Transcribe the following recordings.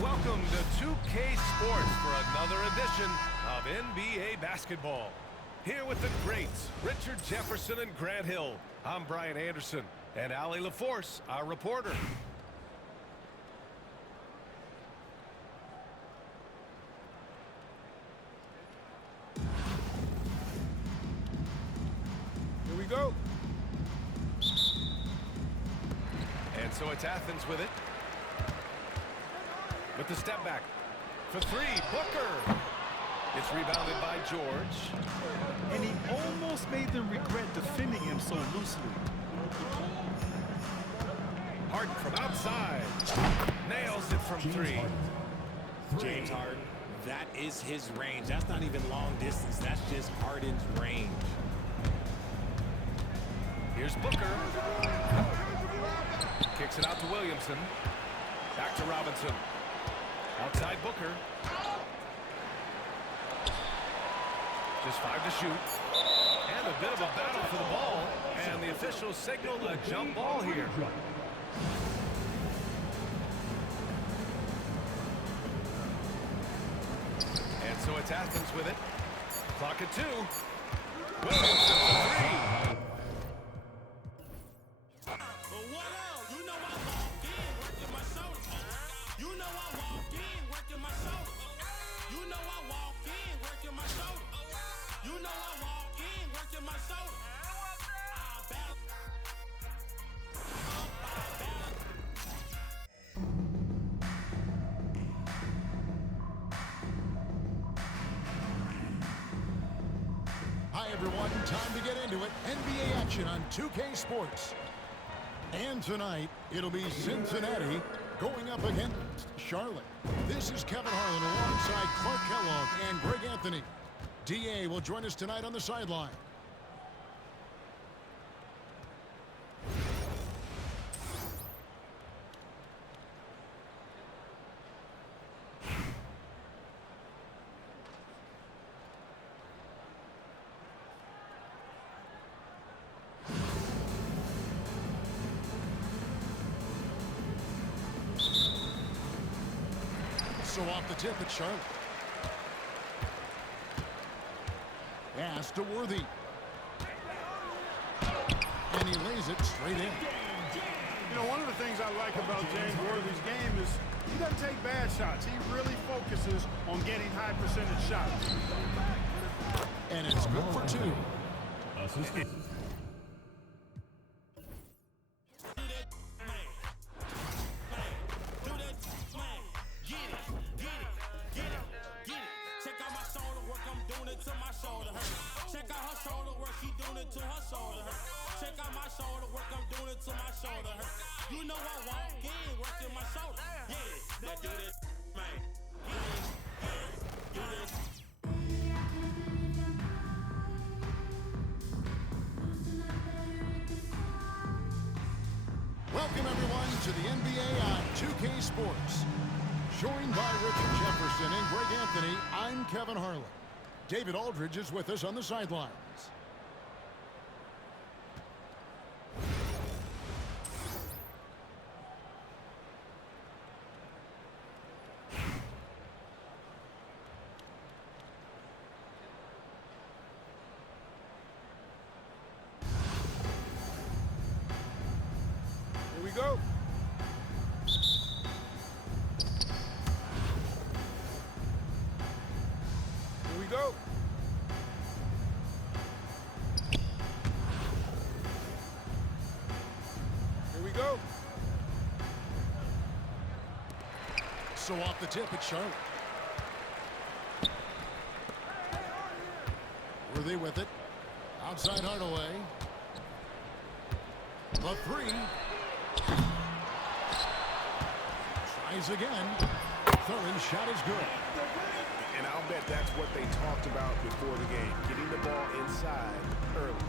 welcome to 2K Sports for another edition of NBA basketball. Here with the greats, Richard Jefferson and Grant Hill. I'm Brian Anderson, and Allie LaForce, our reporter. Here we go. And so it's Athens with it. With the step back. For three, Booker. It's rebounded by George. And he almost made them regret defending him so loosely. Harden from outside. Nails it from three. James Harden, that is his range. That's not even long distance. That's just Harden's range. Here's Booker. Kicks it out to Williamson. Back to Robinson. Outside Booker. Just 5 to shoot. And a bit of a battle for the ball. And the officials signal a jump ball here. And so it's Athens with it. Clock at 2. Williamson for three. Hi everyone, time to get into it. NBA action on 2K Sports. And tonight, it'll be Cincinnati going up against Charlotte. This is Kevin Harlan alongside Clark Kellogg and Greg Anthony. DA will join us tonight on the sideline. So off the tip at Charlotte. Pass to Worthy. And he lays it straight in. You know, one of the things I like about James Worthy's game is he doesn't take bad shots. He really focuses on getting high percentage shots. And it's good for two. You know I walk in, working my shoulder. Yeah, now do this, man. Do this. Welcome everyone to the NBA on 2K Sports. Joined by Richard Jefferson and Greg Anthony, I'm Kevin Harlan. David Aldridge is with us on the sidelines. Here we go. Here we go. Here we go. So off the tip at Charlotte. Worthy with it. Outside Hardaway. The three. Tries again. Third shot is good. And I'll bet that's what they talked about before the game. Getting the ball inside early.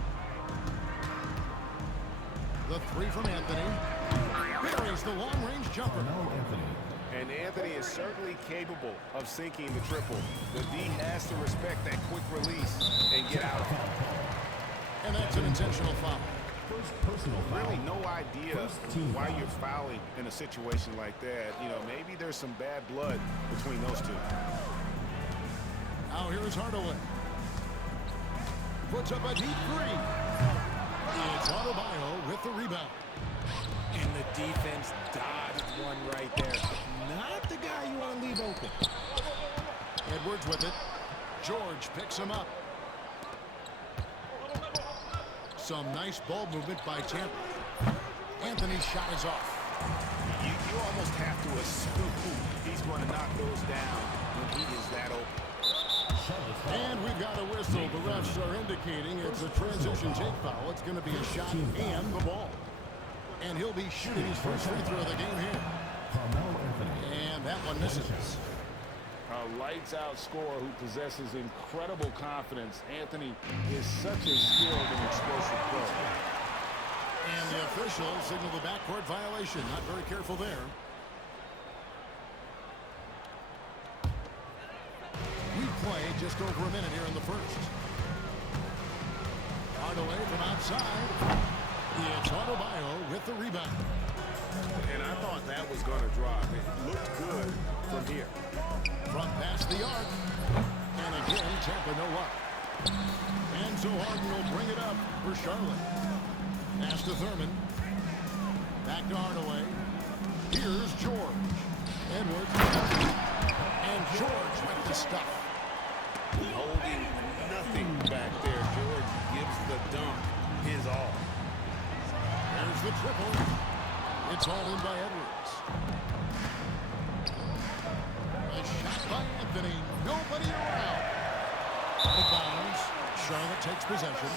The three from Anthony. Buries the long-range jumper. And Anthony is certainly capable of sinking the triple. The D has to respect that quick release and get out of it. And that's an intentional foul. Really no idea why you're fouling in a situation like that. You know, maybe there's some bad blood between those two. Now here's Hardaway. Puts up a deep three. It's Adebayo with the rebound. And the defense dodged one right there. Not the guy you want to leave open. Edwards with it. George picks him up. Some nice ball movement by Tampa. Anthony's shot is off. You almost have to assume he's going to knock those down when he is that open. And we've got a whistle. The refs are indicating it's a transition take foul. It's going to be a shot and the ball. And he'll be shooting his first free throw of the game here. And that one misses. A lights-out scorer who possesses incredible confidence. Anthony is such a skilled and explosive player. And the official signaled the backcourt violation. Not very careful there. We play just over a minute here in the first. Hardaway from outside. It's Adebayo with the rebound. And I thought that was going to drop. It looked good from here. From past the arc. And again, Tampa no luck. And so Harden will bring it up for Charlotte. Pass to Thurman. Back to Hardaway. Here's George. Edwards. And George with the stuff. Holding nothing back there. George gives the dunk his all. There's the triple. It's all in by Edwards. A shot by Anthony. Nobody around. It bounds. Charlotte takes possession.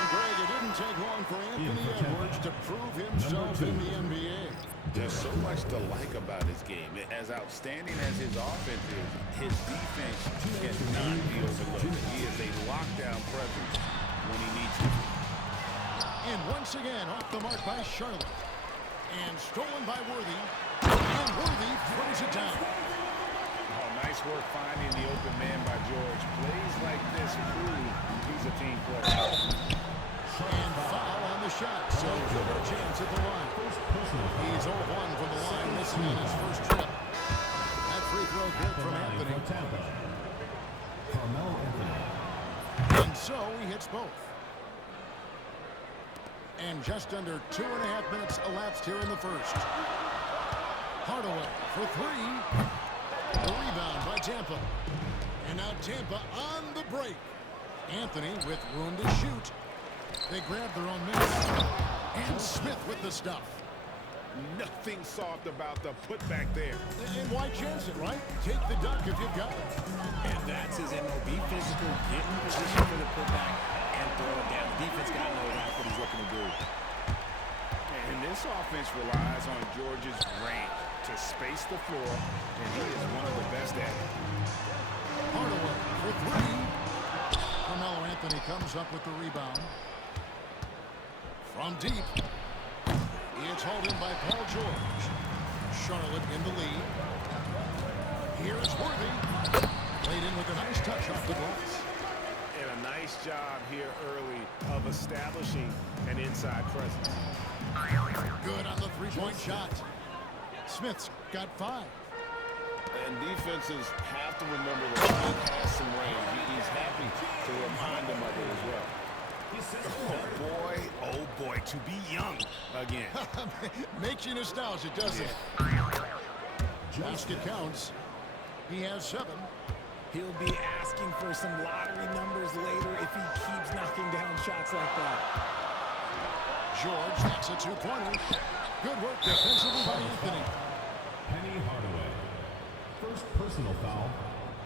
And Greg, it didn't take long for Anthony Edwards to prove himself in the NBA. There's so much to like about his game. As outstanding as his offense is, his defense cannot be overlooked. He is a lockdown presence when he needs to. And once again, off the mark by Charlotte. And stolen by Worthy. And Worthy throws it down. Oh, nice work finding the open man by George. Plays like this prove he's a team player. And foul on the shot. So he'll get a chance at the line. He's 0-1 from the line, missing on his first trip. That free throw good from Anthony. And so he hits both. And just under 2.5 minutes elapsed here in the first. Hardaway for three. The rebound by Tampa. And now Tampa on the break. Anthony with room to shoot. They grab their own miss. And Smith with the stuff. Nothing soft about the putback there. And why chance it, right? Take the dunk if you've got it. And that's his MOB physical. Get in position for the putback and throw it down. The defense got to know that's what he's looking to do. And this offense relies on George's range to space the floor, and he is one of the best at it. Hardaway for three. Carmelo Anthony comes up with the rebound. From deep. It's hauled in by Paul George. Charlotte in the lead. Here's Worthy. Played in with a nice touch off the glass. And a nice job here early of establishing an inside presence. Good on the three-point shot. Smith's got 5. And defenses have to remember that he has some range. He's happy to remind them of it as well. Oh boy, to be young again. Makes you nostalgic, doesn't it? Basket counts. He has 7. He'll be asking for some lottery numbers later if he keeps knocking down shots like that. George knocks a 2-pointer. Good work defensively by Anthony. Penny Hardaway. First personal foul.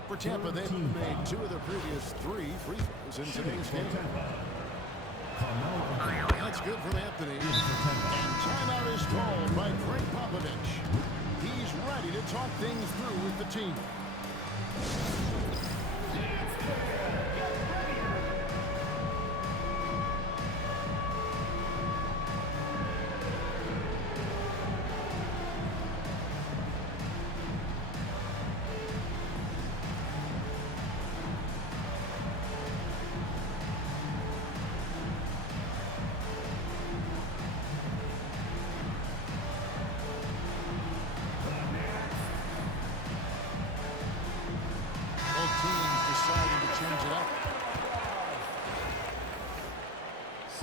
For Tampa, they've made 2 of their previous 3 free throws in today's game. That's good from Anthony. And timeout is called by Greg Popovich. He's ready to talk things through with the team.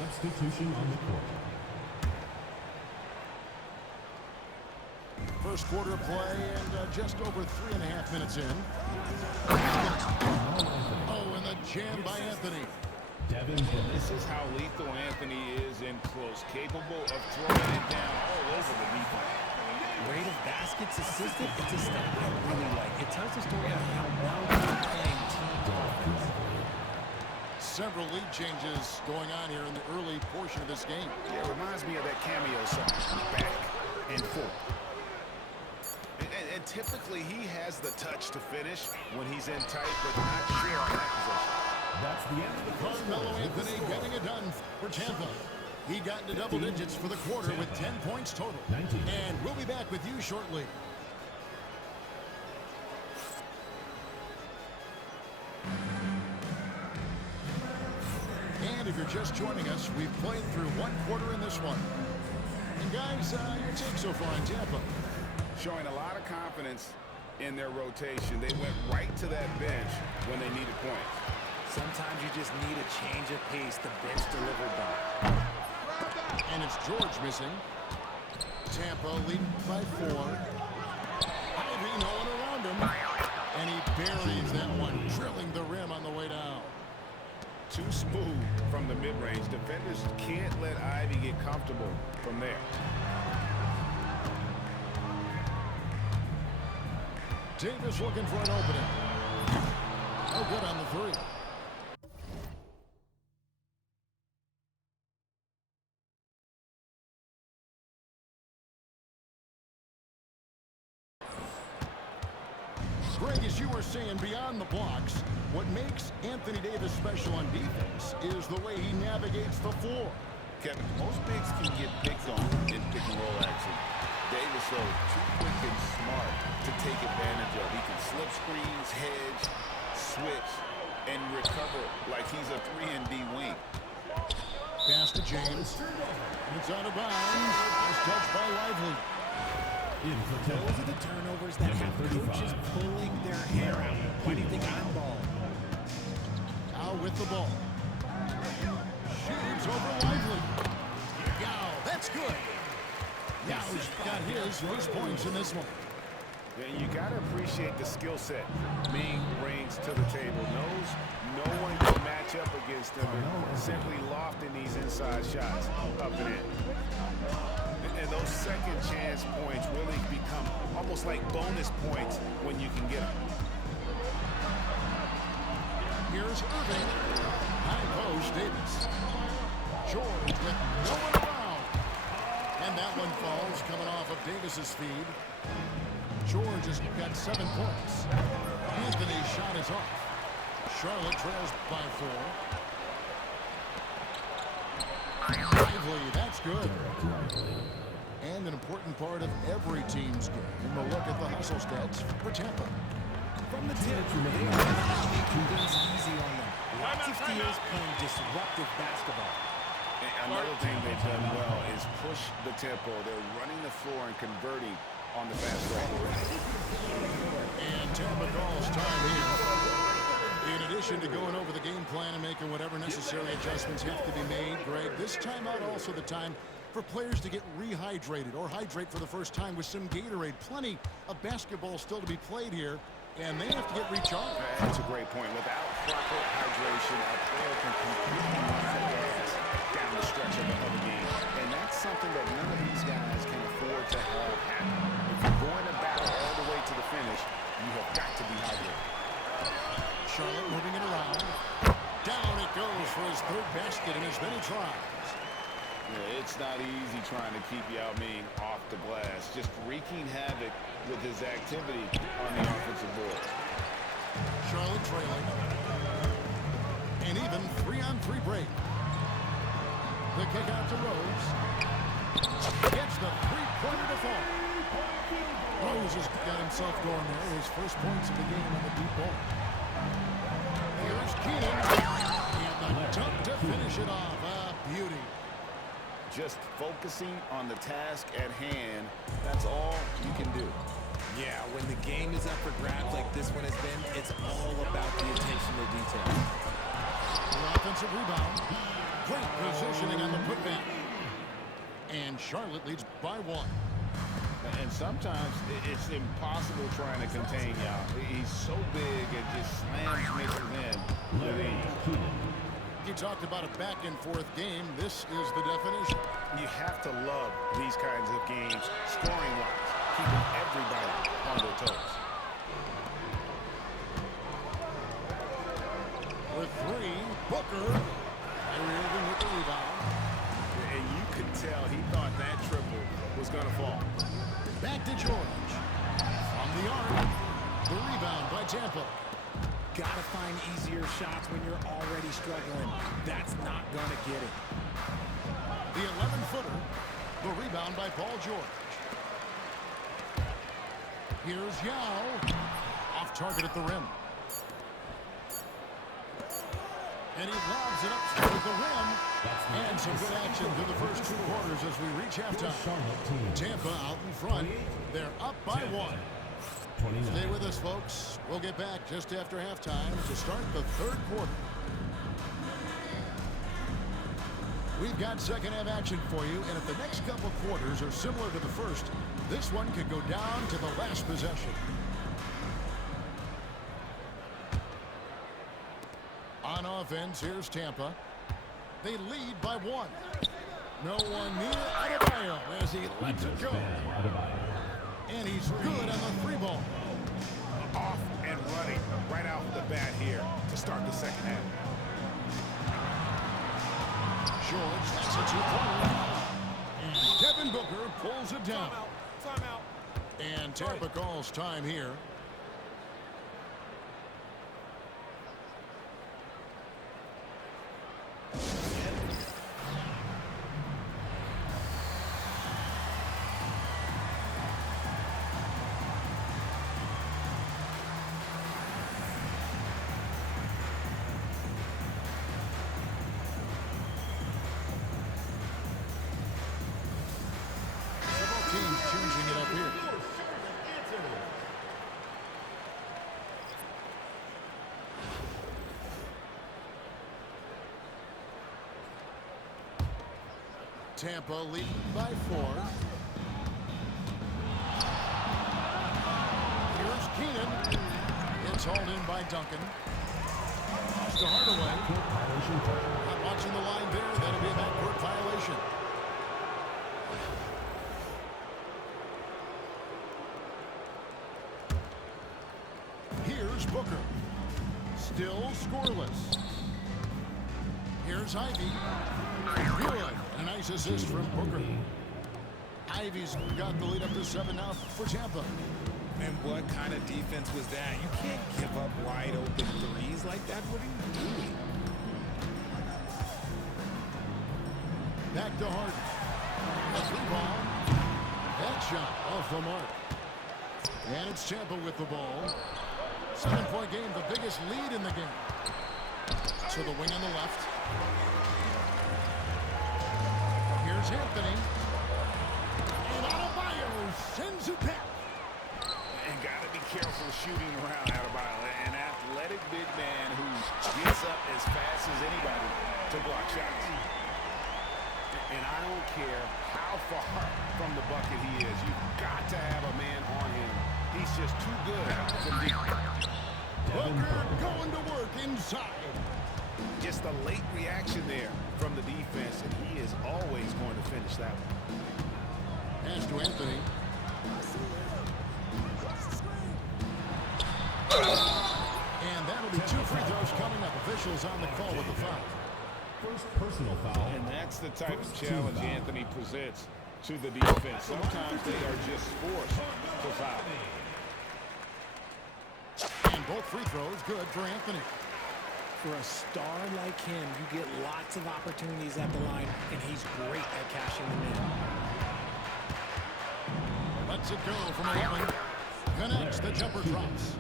Substitution on the court. First quarter of play and just over 3.5 minutes in. Oh, and the jam by Anthony. Devin This is how lethal Anthony is in close, capable of throwing it down all over the defense. Rate of baskets assisted, it's a stat I really like. It tells a story of how well they're playing team defense. Several lead changes going on here in the early portion of this game. Yeah, it reminds me of that cameo song, Back and Forth. And typically he has the touch to finish when he's in tight, but not sure on that possession. That's the end of the Carmelo Anthony getting it done for Tampa. He got into double digits for the quarter with 10 points total. 19. And we'll be back with you shortly. And if you're just joining us, we've played through one quarter in this one. And guys, your take so far on Tampa? Showing a lot of confidence in their rotation. They went right to that bench when they needed points. Sometimes you just need a change of pace. The bench delivered that. And it's George missing. Tampa leading by 4. Ivy, no one around him. And he buries that one, drilling the rim on the way down. Too smooth from the mid-range. Defenders can't let Ivy get comfortable from there. Davis looking for an opening. No good on the 3. Greg, as you were saying, beyond the blocks, what makes Anthony Davis special on defense is the way he navigates the floor. Kevin, most bigs can get picked on in pick and roll action. Davis, though, too quick and smart to take advantage of. He can slip screens, hedge, switch, and recover like he's a 3-and-D wing. Pass to James. It's out of bounds. It's touched by Lively. Those are the turnovers that have coaches pulling their hair out. Why do you think I'm balling? Out with the ball. Shoots over Lively. Yao, that's good. Yao's got his first points in this one. And you got to appreciate the skill set Ming brings to the table. Knows no one can match up against him and simply lofting these inside shots up and in. And those second chance points really become almost like bonus points when you can get them. Here's Irving. High post, Davis. George with no one around. And that one falls coming off of Davis's feed. George has got 7 points. Anthony's shot is off. Charlotte trails by 4. Lively, that's good. And an important part of every team's game. We'll look at the hustle stats for Tampa. From the tip, they are not making things easy on them. Lots of steals playing disruptive basketball. And another thing they've done well is push the tempo. They're running the floor and converting on the fast break. And Tampa calls time here. In addition to going over the game plan and making whatever necessary adjustments have to be made, Greg, this timeout also the time for players to get rehydrated or hydrate for the first time with some Gatorade. Plenty of basketball still to be played here, and they have to get recharged. That's a great point. Without proper hydration, a player can completely run out of gas down the stretch of a game. And that's something that none of these guys can afford to have happen. If you're going to battle all the way to the finish, you have got to be hydrated. Charlotte moving it around. Down it goes for his 3rd basket in as many tries. Yeah, it's not easy trying to keep Yao Ming off the glass. Just wreaking havoc with his activity on the offensive board. Charlotte trailing. And even 3-on-3 break. The kick out to Rose. Gets the 3-pointer to fall. Rose has got himself going there. His first points of the game on the deep ball. Here's Keenan. And the dunk to finish it off. A beauty. Just focusing on the task at hand, that's all you can do. Yeah, when the game is up for grabs like this one has been, it's all about the attention to detail. The offensive rebound. Great positioning on the putback. And Charlotte leads by 1. And sometimes it's impossible trying to contain y'all. He's so big and just slams misses in with ease. You talked about a back-and-forth game. This is the definition. You have to love these kinds of games, scoring-wise, keeping everybody on their toes. With 3, Booker. Kyrie Irving with the rebound. And you could tell he thought that triple was going to fall. Back to George. From the arc. The rebound by Tampa. Gotta find easier shots when you're already struggling. That's not gonna get it. The 11-footer. The rebound by Paul George. Here's Yao. Off target at the rim. And he lobs it up with the rim. And some good action through the first 2 quarters as we reach halftime. Tampa out in front. They're up by 1. Stay with us, folks. We'll get back just after halftime to start the 3rd quarter. We've got second half action for you, and if the next couple quarters are similar to the first, this one could go down to the last possession. On offense, here's Tampa. They lead by 1. No one near Adebayo as he lets it go. And he's good on the 3 ball. Off and running right off the bat here to start the second half. George, that's a 2-pointer. And Devin Booker pulls it down. Timeout. And Tampa calls time here. Tampa leading by 4. Here's Keenan. It's hauled in by Duncan. It's to Hardaway. Not watching the line there. That'll be a backcourt violation. Here's Booker. Still scoreless. Here's Ivy. Good. A nice assist from Booker. Ivy's got the lead up to 7 now for Tampa. And what kind of defense was that? You can't give up wide open threes like that. What are you doing? Back to Harden. A 3-ball. That shot off the mark. And it's Tampa with the ball. 7-point game, the biggest lead in the game. To the wing on the left. Here's Anthony. And Adebayo sends it back. And got to be careful shooting around Adebayo. An athletic big man who gets up as fast as anybody to block shots. And I don't care how far from the bucket he is. You've got to have a man on him. He's just too good from deep. Booker going to work inside. Just a late reaction there from the defense, and he is always going to finish that one. Pass to Anthony. And that'll be 2 free throws coming up. Officials on the call with the foul. First personal foul. And that's the type of challenge Anthony presents to the defense. Sometimes they are just forced to foul. And both free throws good for Anthony. For a star like him, you get lots of opportunities at the line, and he's great at cashing them in. Lets it go from 11. Connects, the jumper drops.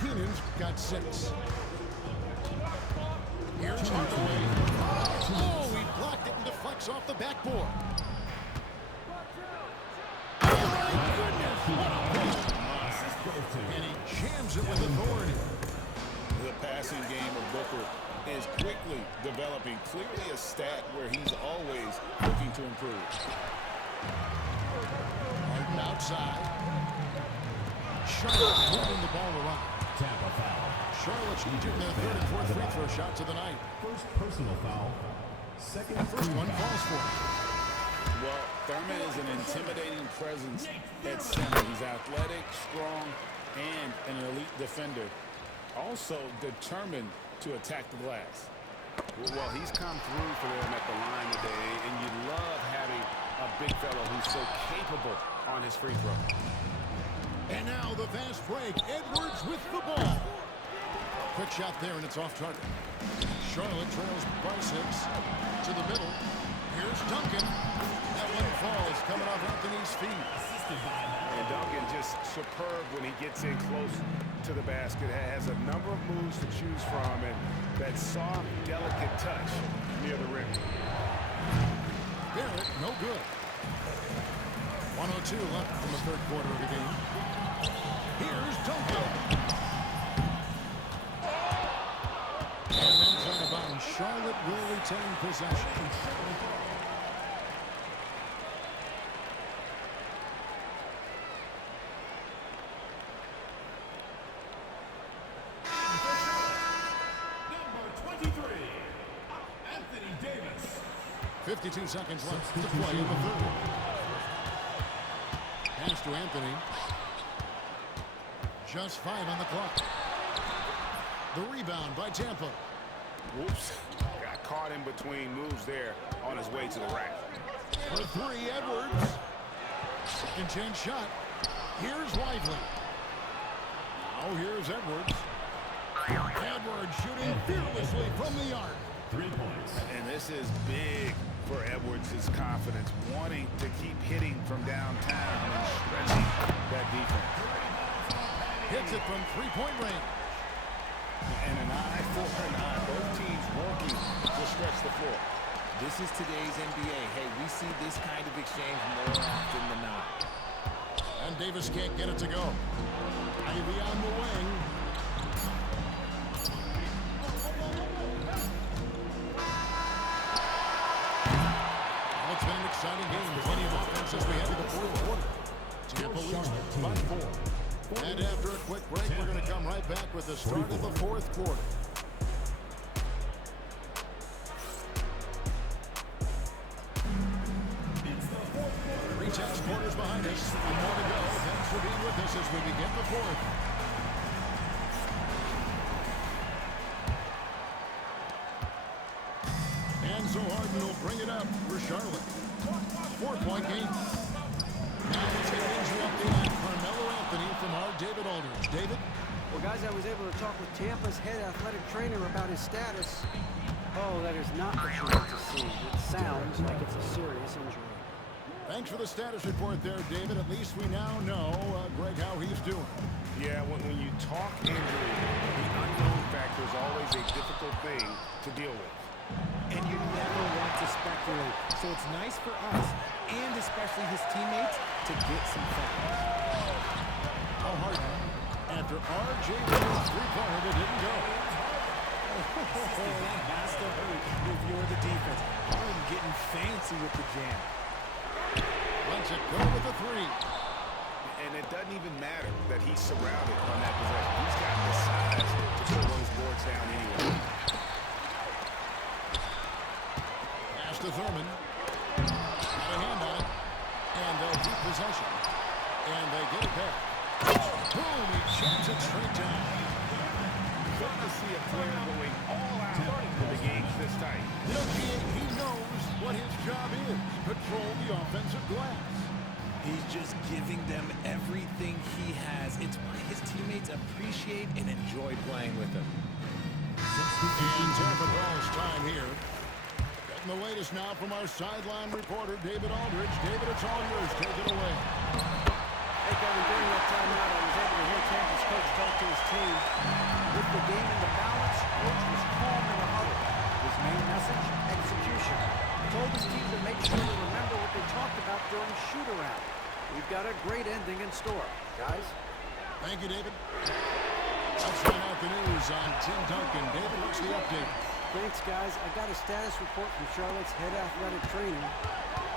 Keenan's got 6. Here's Hardaway. Oh, he blocked it and deflects off the backboard. Oh, my goodness, what a play. And he jams it with authority. The passing game of Booker is quickly developing, clearly a stat where he's always looking to improve. Harden outside. Charlotte moving the ball around. Tampa foul. Charlotte's shooting their third and fourth free throw shots of the night. First personal foul. Second First one falls for him. Well, Thurman is an intimidating presence at center. He's athletic, strong, and an elite defender. Also determined to attack the glass. Well, he's come through for them at the line today, and you love having a big fellow who's so capable on his free throw. And now the fast break. Edwards with the ball. Quick shot there, and it's off target. Charlotte trails by 6 to the middle. Here's Duncan. That one falls, coming off Anthony's feet. And Duncan just superb when he gets in close to the basket. Has a number of moves to choose from, and that soft, delicate touch near the rim. Barrett, no good. 1:02 left from the third quarter of the game. Here's Duncan. And inside of bounds, Charlotte will retain possession. Number 23, Anthony Davis. 52 seconds left to play in the third. Pass to Anthony. Just 5 on the clock. The rebound by Tampa. Whoops. Got caught in between moves there on his way to the rack. For 3, Edwards. Second chance shot. Here's Lively. Now here's Edwards. Edwards shooting fearlessly from the arc. 3 points. And this is big for Edwards' confidence, wanting to keep hitting from downtown and stretching that defense. Hits it from 3-point range. And an eye for an eye. Both teams working to stretch the floor. This is today's NBA. Hey, we see this kind of exchange more often than not. And Davis can't get it to go. Ivy on the wing. Well, it's been an exciting game. Plenty of offense as we head to the fourth quarter. Tampa leads by 4. And after a quick break, we're going to come right back with the start of the fourth quarter. Tennis quarters behind us. And more to go. Thanks for being with us as we begin the fourth. And so Harden will bring it up for Charlotte. 4-point game. Now let's get an injury update on Carmelo Anthony from our David Aldridge. David? Well, guys, I was able to talk with Tampa's head athletic trainer about his status. Oh, that is not what you want to see. It sounds like it's a serious injury. Thanks for the status report there, David. At least we now know, Greg, how he's doing. Yeah, when you talk injury, the unknown factor is always a difficult thing to deal with. And you never want to speculate. So it's nice for us, and especially his teammates, to get some facts. How hard after R.J. Barrett's three-pointer that didn't go. That has to hurt if you're the defense. Harden getting fancy with the jam. Lets it go with the 3. And it doesn't even matter that he's surrounded on that possession. He's got the size to pull those boards down anyway. Pass to Thurman. Got a hand on it. And they'll keep possession. And they get it back. Boom! He jams it straight down. Good to see a player going all out for the games this tight. He knows what his job is. Control the offensive glass. He's just giving them everything he has. It's why his teammates appreciate and enjoy playing with him. And Tampa calls time here. Getting the latest now from our sideline reporter, David Aldridge. David, it's all yours. Take it away. Hey, Kevin, during that timeout, I was able to hear Tampa's coach talk to his team. With the game in the balance, coach was calm in the huddle. His main message, execution. He told his team to make sure to remember what they talked about during shoot-around. We've got a great ending in store, guys. Thank you, David. Let's find out the news on Tim Duncan. David, what's the update? Thanks, guys. I got a status report from Charlotte's head athletic trainer.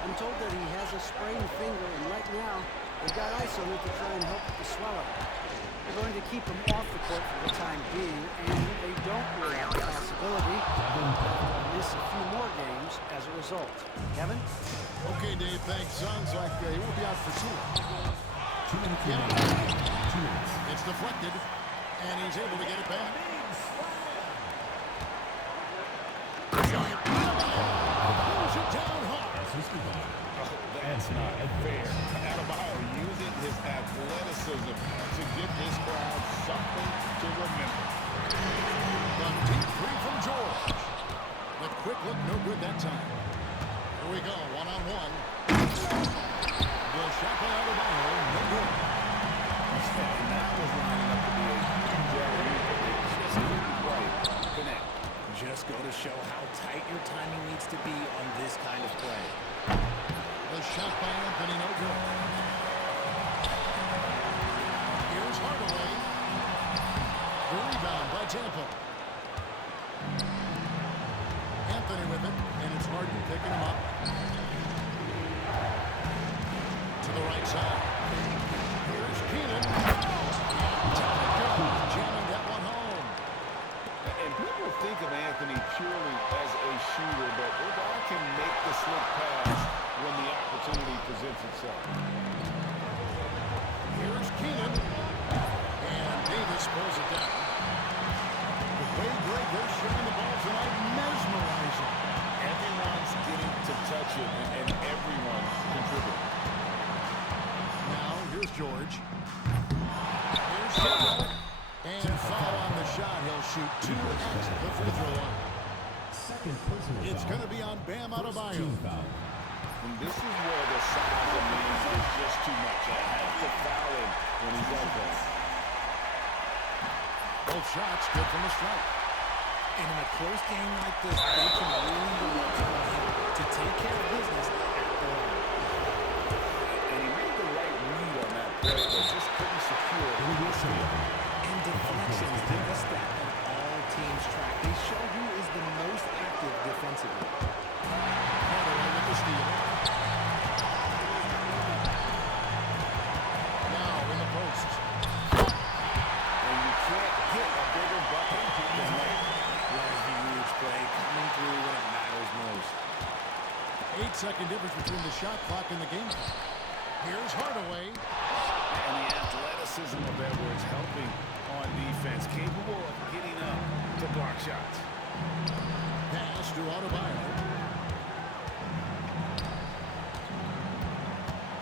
I'm told that he has a sprained finger, and right now, they've got ice on it to try and help with the swelling. They're going to keep him off the court for the time being, and they don't rule out the possibility he'll miss a few more games as a result. Kevin? Okay, Dave, thanks. Sounds like he won't be out for 2. 2 minutes remaining. 2 minutes. It's deflected, and he's able to get it back. Pulls it down hard. That's not fair. Adebayo using his athleticism to give this crowd something to remember. The deep three from George. The quick look, no good that time. Here we go, one-on-one. The shot by Adebayo, no good. That was lining up to be a jab. Just couldn't quite connect. Just go to show how tight your timing needs to be on this kind of play. The shot by Anthony, no good. Here's Hardaway. The rebound by Tampa. Anthony with it, and it's Harden picking him up. To the right side. Here's Keenan. Jamming that one home. And people think of Anthony purely as a shooter, but the guy can make the slick pass when the opportunity presents itself. Here's Keenan. And Davis pulls it down. The way Greg is shooting the ball tonight, mesmerizing. Everyone's getting to touch it, and everyone's contributing. Now, here's George. Here's Shot. And foul on the shot. He'll shoot 2 at the free throw line. Second personal foul. It's going to be on Bam Adebayo. Team foul. And this is where the size of man is just too much. I have to foul him when he's out there. Both shots good from the strike. And in a close game like this, they can really rely on him to take care of business at the line. And he made the right read on that play, but just couldn't secure it. And deflections give us that on all teams track. They show who is the most active defensively. Hardaway with the steal. Now in the post. And you can't get a bigger bucket than that. What a huge play coming through when it matters most. 8-second difference between the shot clock and the game clock. Here's Hardaway. And the athleticism of Edwards helping on defense, capable of getting up to block shots. Pass to Adebayo.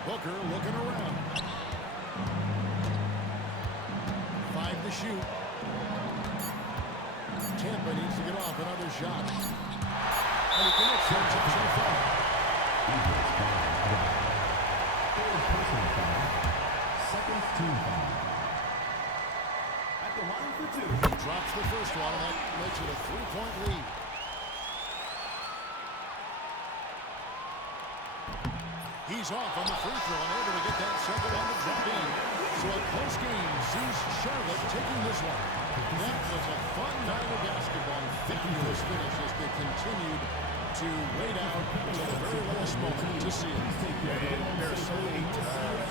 Booker looking around. 5 to shoot. Tampa needs to get off another shot. And he commits the intentional foul. Third personal foul. Second team foul. At the line for 2. He drops the first one, and that makes it a 3-point lead. He's off on the free throw and able to get that second one to drop in. So a close game sees Charlotte taking this one. That was a fun night of basketball. Fabulous finish as they continued to wait out until the very last moment to see it. And there are so many times